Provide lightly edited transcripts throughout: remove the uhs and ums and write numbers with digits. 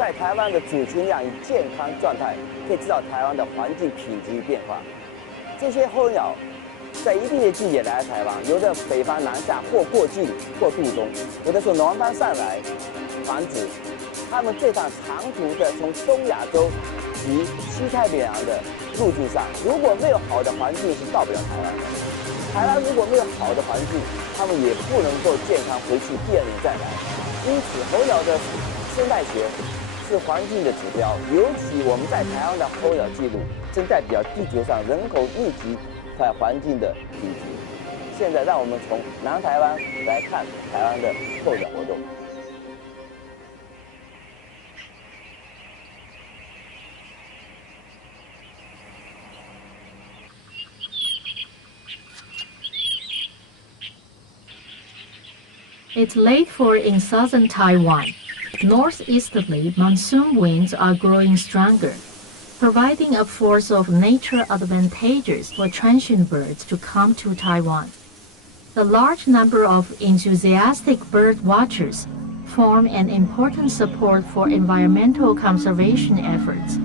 在台湾的主群养以健康状态，可以知道台湾的环境品质变化。这些候鸟在一定的季节来台湾，有的北方南下或过境或渡冬，有的从南方上来繁殖。它们这趟长途的从东亚洲及西太平洋的路径上，如果没有好的环境，是到不了台湾的。台湾如果没有好的环境，它们也不能够健康回去第二年再来。因此，候鸟的生态学是环境的指标，尤其我们在台湾的候鸟记录，正代表地球上人口密集和环境的品质。现在，让我们从南台湾来看台湾的候鸟活动。It's late fall in southern Taiwan. Northeasterly monsoon winds are growing stronger, providing a force of nature advantageous for transient birds to come to Taiwan. The large number of enthusiastic bird watchers form an important support for environmental conservation efforts.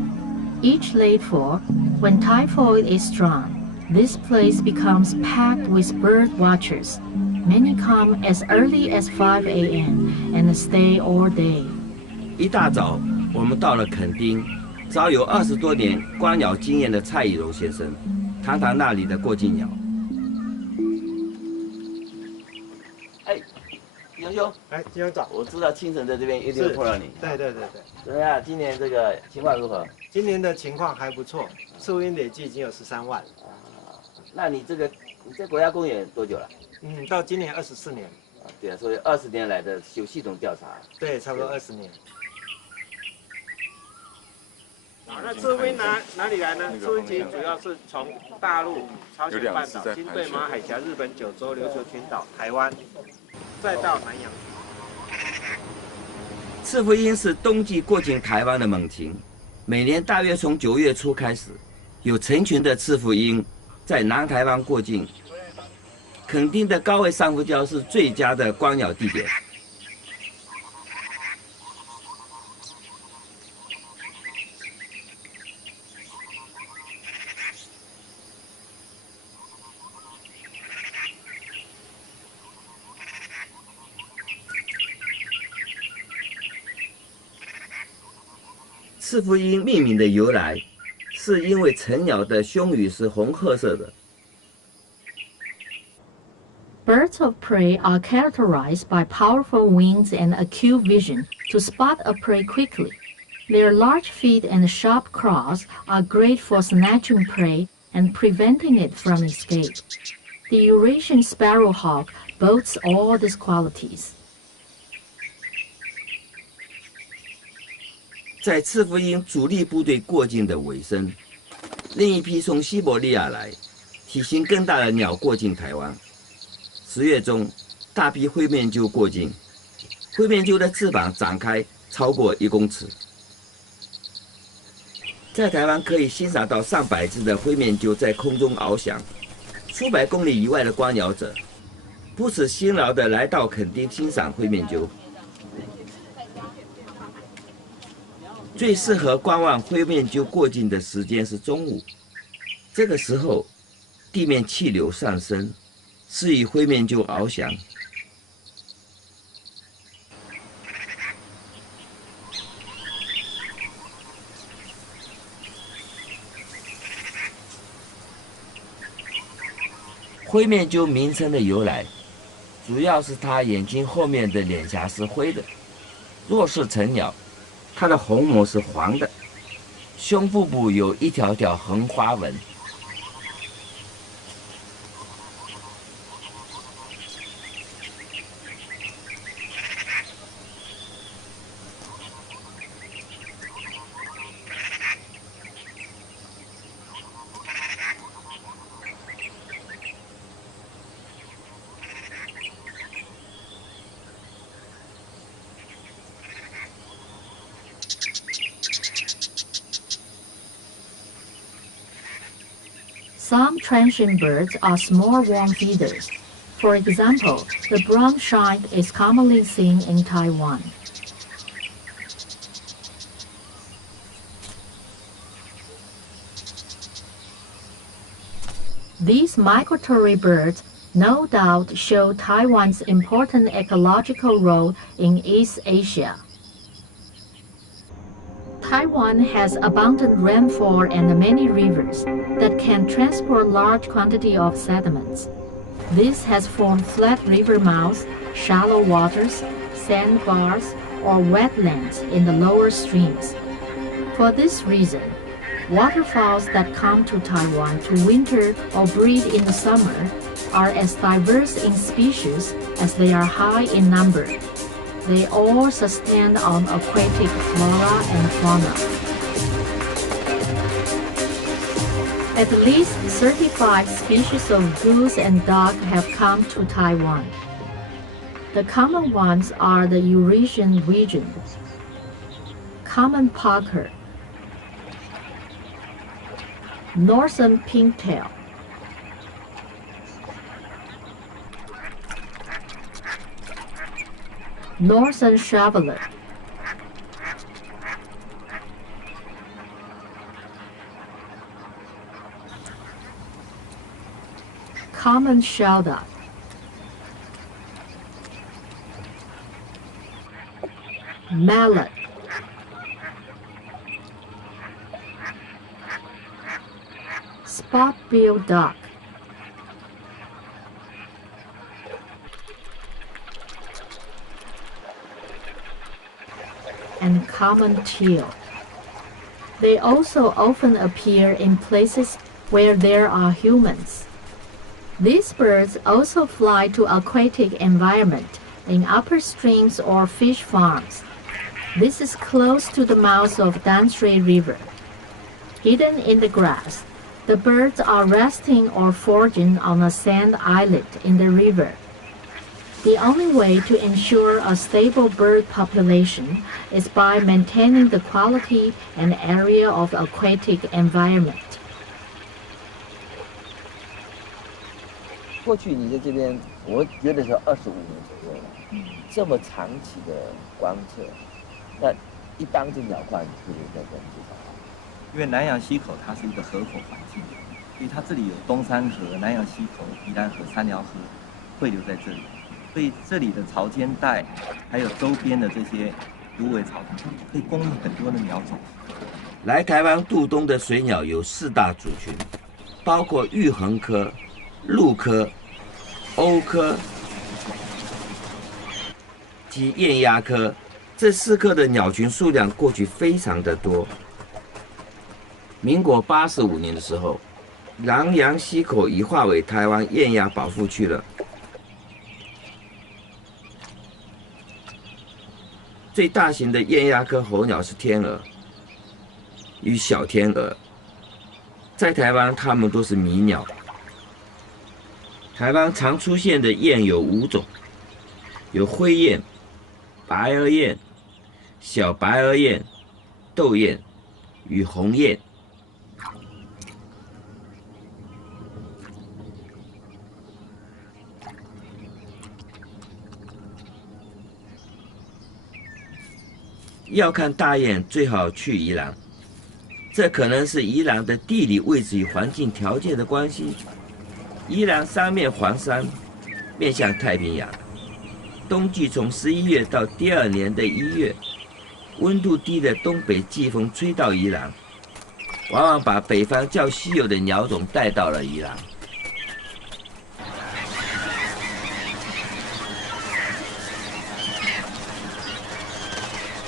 Each late fall, when typhoid is strong, this place becomes packed with bird watchers. Many come as early as 5 a.m. and stay all day. 一大早，我们到了垦丁，早有20多年观鸟经验的蔡以荣先生，谈谈那里的过境鸟。哎，杨兄，哎，金兄早，我知道清晨在这边一定会碰到你。对。怎么样？今年这个情况如何？今年的情况还不错，树荫累计已经有13万。那你在国家公园多久了？到今年24年。对啊，所以20年来的有系统调查。对，差不多20年。那赤灰哪里来呢？赤灰其实主要是从大陆、朝鲜半岛、金对马海峡、日本九州、琉球群岛、台湾，再到南洋。赤腹鹰是冬季过境台湾的猛禽，每年大约从9月初开始，有成群的赤腹鹰在南台湾过境。垦丁的高位珊瑚礁是最佳的观鸟地点。赤腹鹰命名的由来，是因为成鸟的胸羽是红褐色的。Birds of prey are characterized by powerful wings and acute vision to spot a prey quickly. Their large feet and sharp claws are great for snatching prey and preventing it from escape. The Eurasian sparrowhawk boasts all these qualities. 在赤腹鹰主力部队过境的尾声，另一批从西伯利亚来、体型更大的鸟过境台湾。10月中，大批灰面鸠过境，灰面鸠的翅膀展开超过1公尺。在台湾可以欣赏到上百只的灰面鸠在空中翱翔，数百公里以外的观鸟者不辞辛劳地来到垦丁欣赏灰面鸠。最适合观望灰面鸠过境的时间是中午，这个时候地面气流上升，适宜灰面鸠翱翔。灰面鸠名称的由来，主要是它眼睛后面的脸颊是灰的。若是成鸟，它的虹膜是黄的，胸腹部有一条条横花纹。Some transient birds are small worm feeders. For example, the brown shrike is commonly seen in Taiwan. These migratory birds no doubt show Taiwan's important ecological role in East Asia. Taiwan has abundant rainfall and many rivers that can transport large quantity of sediments. This has formed flat river mouths, shallow waters, sandbars, or wetlands in the lower streams. For this reason, waterfowls that come to Taiwan to winter or breed in the summer are as diverse in species as they are high in number. They all sustain on aquatic flora and fauna. At least 35 species of goose and duck have come to Taiwan. The common ones are the Eurasian widgeon, common parker, northern pintail, northern shoveler, common shelduck, mallet, spot-billed duck, and common teal. They also often appear in places where there are humans. These birds also fly to aquatic environment in upper streams or fish farms. This is close to the mouth of Damsui River. Hidden in the grass, the birds are resting or foraging on a sand islet in the river. The only way to ensure a stable bird population is by maintaining the quality and area of aquatic environment. 过去你在这边，我觉得是25年左右了，这么长期的观测，那一般这鸟况会在跟多少？因为南洋溪口它是一个河口环境，所以它这里有东山河、南洋溪口、宜兰河、三条河汇流在这里，所以这里的潮间带还有周边的这些芦苇草丛可以供应很多的鸟种。来台湾渡冬的水鸟有4大族群，包括玉衡科、鹭科、鸥科及雁鸭科。这4科的鸟群数量过去非常的多。民国85年的时候，南洋溪口已划为台湾雁鸭保护区了。最大型的雁鸭科候鸟是天鹅与小天鹅，在台湾它们都是迷鸟。台湾常出现的雁有5种，有灰雁、白额雁、小白额雁、斗雁与红雁。要看大雁，最好去宜兰。这可能是宜兰的地理位置与环境条件的关系。宜兰三面环山，面向太平洋。冬季从11月到第2年的1月，温度低的东北季风吹到宜兰，往往把北方较稀有的鸟种带到了宜兰。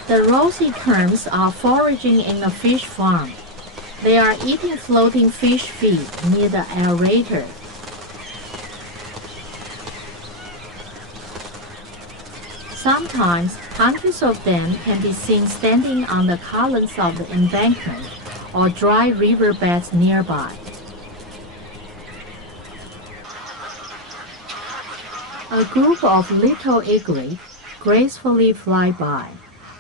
The rosy terns are foraging in a fish farm. They are eating floating fish feed near the aerator. Sometimes, hundreds of them can be seen standing on the columns of the embankment or dry riverbeds nearby. A group of little egrets gracefully fly by,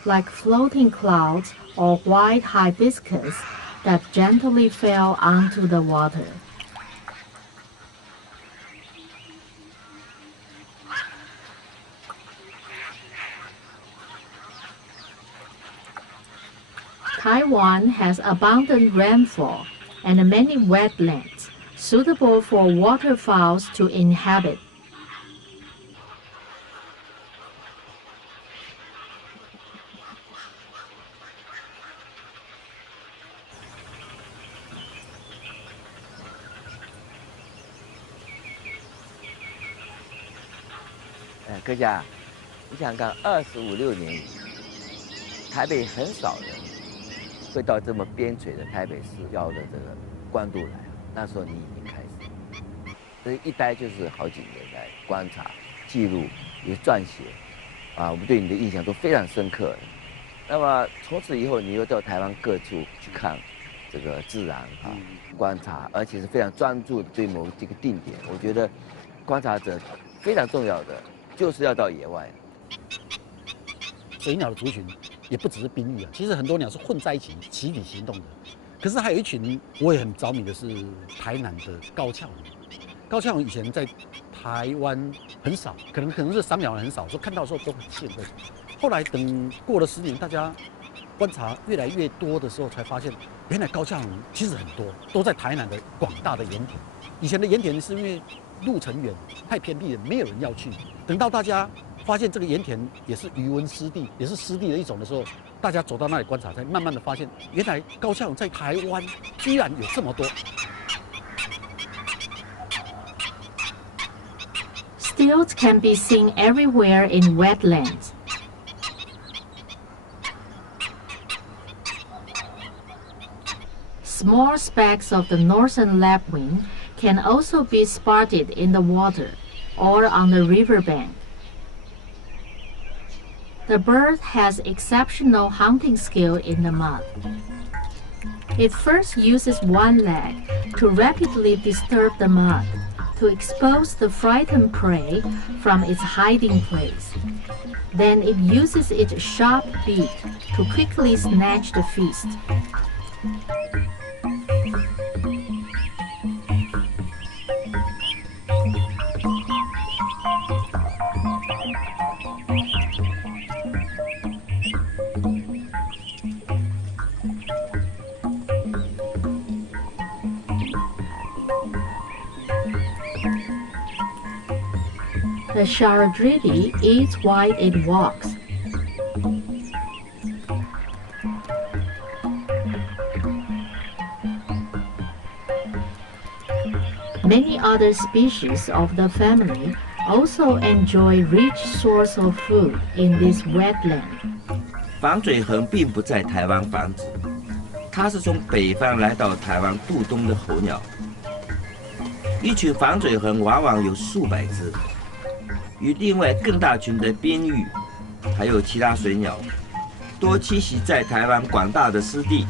like floating clouds or white hibiscus that gently fell onto the water. Taiwan has abundant rainfall and many wetlands suitable for waterfowls to inhabit.科学家，你想想看，25、26年，台北很少人会到这么边陲的台北市郊的这个关渡来，那时候你已经开始，所以一待就是好几年来观察、记录、也撰写，我们对你的印象都非常深刻的。那么从此以后，你又到台湾各处去看这个自然观察，而且是非常专注对某这个定点。我觉得观察者非常重要的。就是要到野外。水鸟的族群也不只是宾翼啊，其实很多鸟是混在一起集体行动的。可是还有一群我也很着迷的是台南的高翘鸟。高翘鸟以前在台湾很少，可能是赏鸟人很少，说看到的时候都很兴奋。后来等过了10年，大家观察越来越多的时候，才发现原来高翘鸟其实很多都在台南的广大的盐田。以前的盐田是因为路程远，太偏僻了，没有人要去。等到大家发现这个盐田也是渔温湿地，也是湿地的一种的时候，大家走到那里观察，才慢慢的发现，原来高翘在台湾居然有这么多。Stilts can be seen everywhere in wetlands. Small specks of the northern lapwing can also be spotted in the water or on the riverbank. The bird has exceptional hunting skill in the mud. It first uses one leg to rapidly disturb the mud to expose the frightened prey from its hiding place. Then it uses its sharp beak to quickly snatch the feast. The Sharadridi eats while it walks. Many other species of the family also enjoy rich source of food in this wetland. 防嘴鸻并不在台湾繁殖，它是从北方来到台湾渡冬的候鸟。一群防嘴鸻往往有数百只。与另外更大群的宾羽，还有其他水鸟，多栖息在台湾广大的湿地。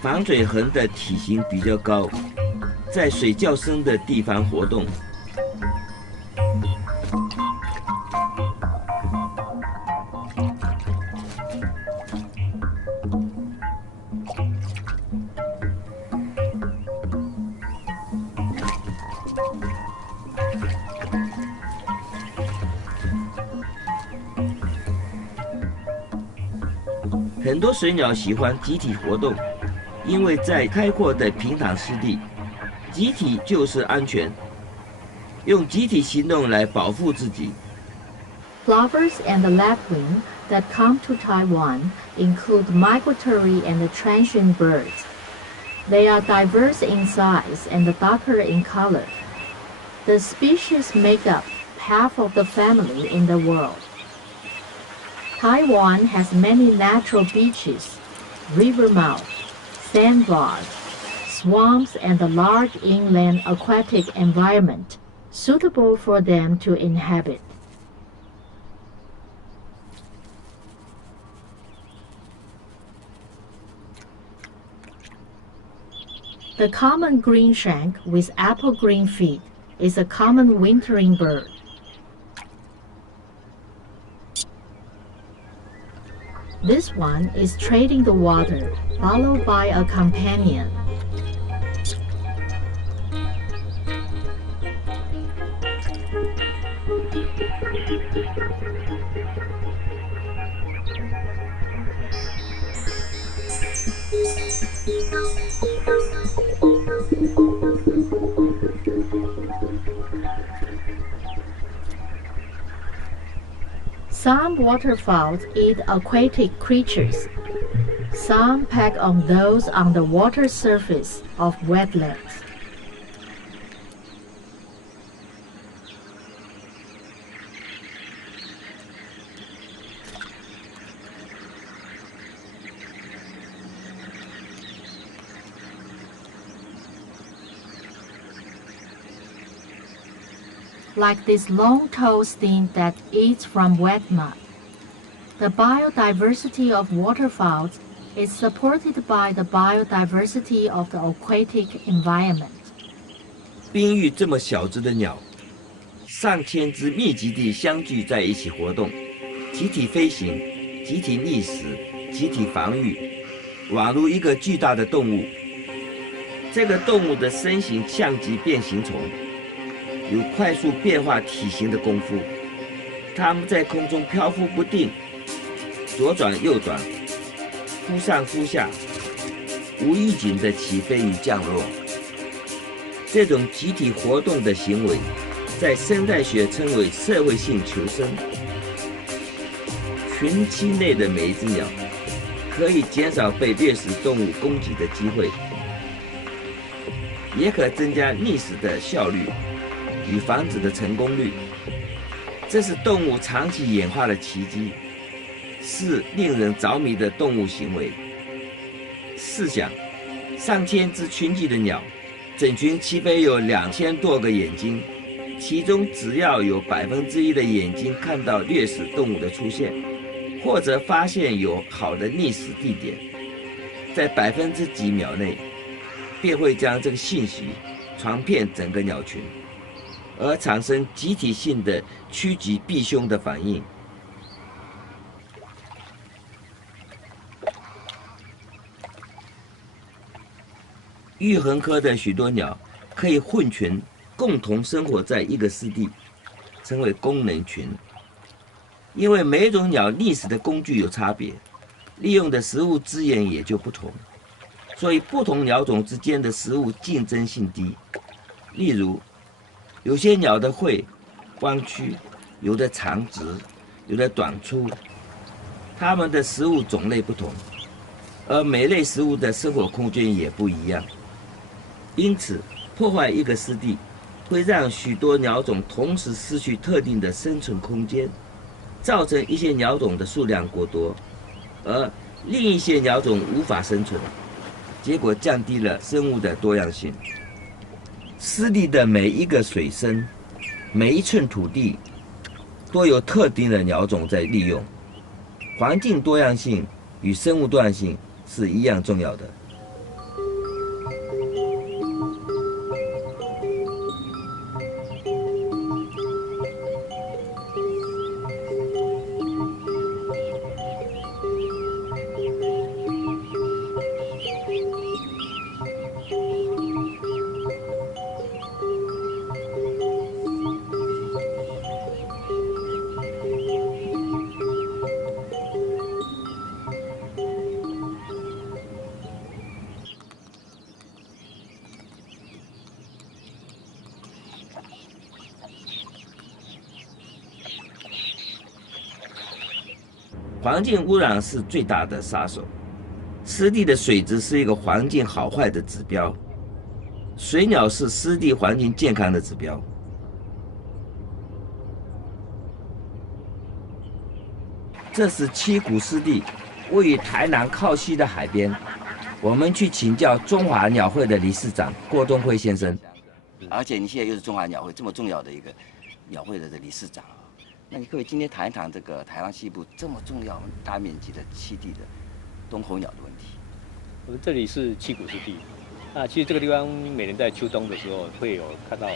防嘴鸻的体型比较高，在水较深的地方活动。很多水鸟喜欢集体活动，因为在开阔的平坦湿地，集体就是安全，用集体行动来保护自己。Plovers and the lapwing that come to Taiwan include migratory and transient birds. They are diverse in size and darker in color. The species make up half of the family in the world. Taiwan has many natural beaches, river mouths, sandbars, swamps, and a large inland aquatic environment suitable for them to inhabit. The common greenshank with apple green feet is a common wintering bird. This one is treading the water, followed by a companion. Some waterfowls eat aquatic creatures. Some peck on those on the water surface of wetlands. Like this long-toed sting that eats from wet mud. The biodiversity of waterfowls is supported by the biodiversity of the aquatic environment. 冰域这么小只的鸟，上千只密集地相聚在一起活动，集体飞行、集体觅食、集体防御，宛如一个巨大的动物。这个动物的身形像极变形虫，有快速变化体型的功夫。它们在空中漂浮不定，左转右转，忽上忽下，无预警的起飞与降落。这种集体活动的行为，在生态学称为社会性求生。群期内的每一只鸟，可以减少被掠食动物攻击的机会，也可增加觅食的效率与繁殖的成功率。这是动物长期演化的奇迹，是令人着迷的动物行为。试想，上千只群居的鸟，整群齐飞有2000多个眼睛，其中只要有1%的眼睛看到掠食动物的出现，或者发现有好的觅食地点，在几秒内，便会将这个信息传遍整个鸟群，而产生集体性的趋吉避凶的反应。玉衡科的许多鸟可以混群，共同生活在一个湿地，称为功能群。因为每一种鸟觅食的工具有差别，利用的食物资源也就不同，所以不同鸟种之间的食物竞争性低。例如，有些鸟的喙弯曲，有的长直，有的短粗，它们的食物种类不同，而每类食物的生活空间也不一样。因此，破坏一个湿地，会让许多鸟种同时失去特定的生存空间，造成一些鸟种的数量过多，而另一些鸟种无法生存，结果降低了生物的多样性。湿地的每一个水深，每一寸土地，都有特定的鸟种在利用。环境多样性与生物多样性是一样重要的。环境污染是最大的杀手。湿地的水质是一个环境好坏的指标，水鸟是湿地环境健康的指标。这是七股湿地，位于台南靠西的海边。我们去请教中华鸟会的理事长郭东辉先生。而且你现在又是中华鸟会这么重要的一个鸟会的理事长。那你可以今天谈一谈这个台湾西部这么重要、大面积的栖地的冬候鸟的问题。我们这里是七股湿地，那其实这个地方每年在秋冬的时候会有看到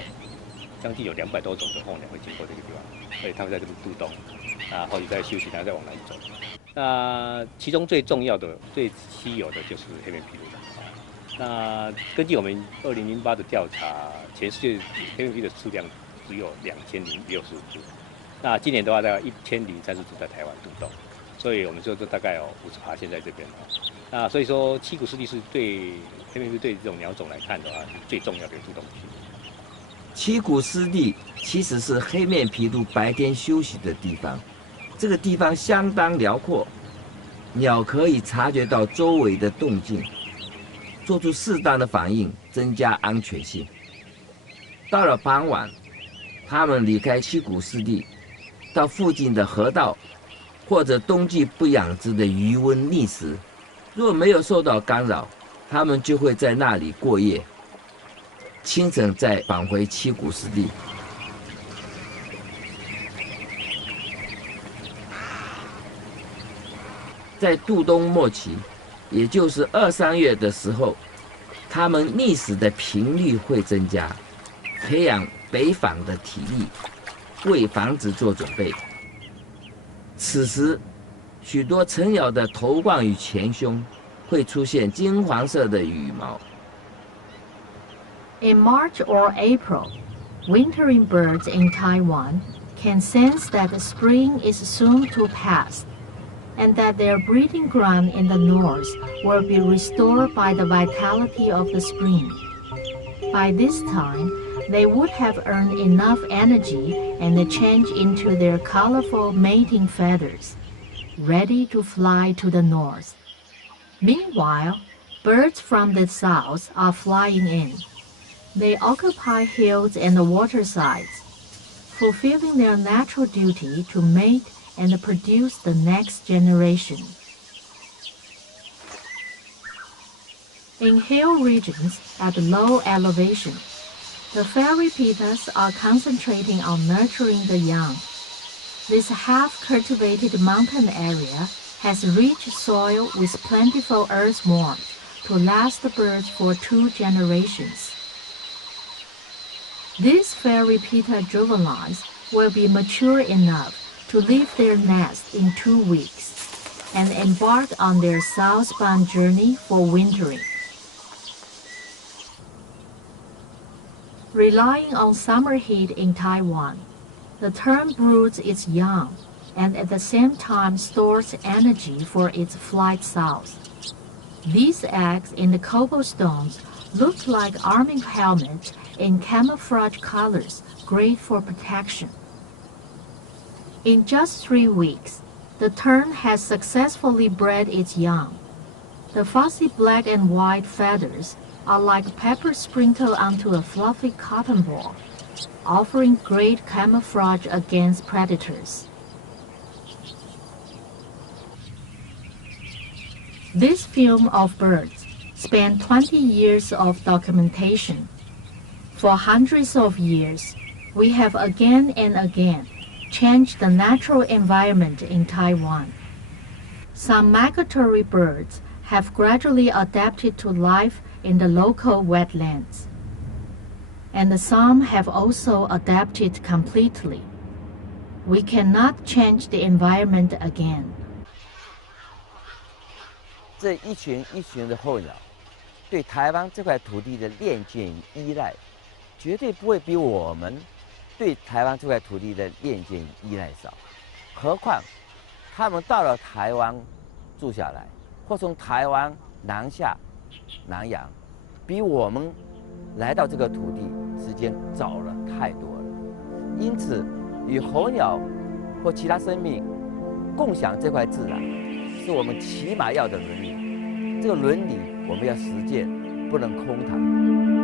将近有200多种的候鸟会经过这个地方，所以它们在这边渡冬，啊，或者在休息，然后再往南走。那其中最重要的、最稀有的就是黑面琵鹭了。那根据我们2008的调查，全世界黑面琵鹭的数量只有2065只。那今年的话，大概1033只在台湾渡冬，所以我们就大概有50%现在这边。那所以说，七股湿地是对黑面琵鹭对这种鸟种来看的话，是最重要的渡冬区。七股湿地其实是黑面琵鹭白天休息的地方，这个地方相当辽阔，鸟可以察觉到周围的动静，做出适当的反应，增加安全性。到了傍晚，它们离开七股湿地，到附近的河道或者冬季不养殖的渔温觅食。若没有受到干扰，它们就会在那里过夜，清晨再返回七股湿地。在度冬末期，也就是2、3月的时候，它们觅食的频率会增加，培养北返的体力，为繁殖做准备。此时，许多成鸟的头冠与前胸会出现金黄色的羽毛。In March or April, wintering birds in Taiwan can sense that the spring is soon to pass, and that their breeding ground in the north will be restored by the vitality of the spring. By this time, they would have earned enough energy and change into their colorful mating feathers, ready to fly to the north. Meanwhile, birds from the south are flying in. They occupy hills and watersides, fulfilling their natural duty to mate and produce the next generation. In hill regions at low elevation, the fairy pitas are concentrating on nurturing the young. This half-cultivated mountain area has rich soil with plentiful earth warmth to last the birds for 2 generations. These fairy pita juveniles will be mature enough to leave their nest in 2 weeks and embark on their southbound journey for wintering. Relying on summer heat in Taiwan, the tern broods its young and at the same time stores energy for its flight south. These eggs in the cobblestones look like army helmets in camouflage colors, great for protection. In just 3 weeks, the tern has successfully bred its young. The fussy black and white feathers are like pepper sprinkled onto a fluffy cotton ball, offering great camouflage against predators. This film of birds spanned 20 years of documentation. For hundreds of years, we have again and again changed the natural environment in Taiwan. Some migratory birds have gradually adapted to life in the local wetlands, and some have also adapted completely. We cannot change the environment again. 这一群一群的候鸟，对台湾这块土地的恋眷与依赖，绝对不会比我们对台湾这块土地的恋眷与依赖少。何况，他们到了台湾住下来，或从台湾南下南洋，比我们来到这个土地时间早了太多了。因此，与候鸟或其他生命共享这块自然，是我们起码要的伦理。这个伦理我们要实践，不能空谈。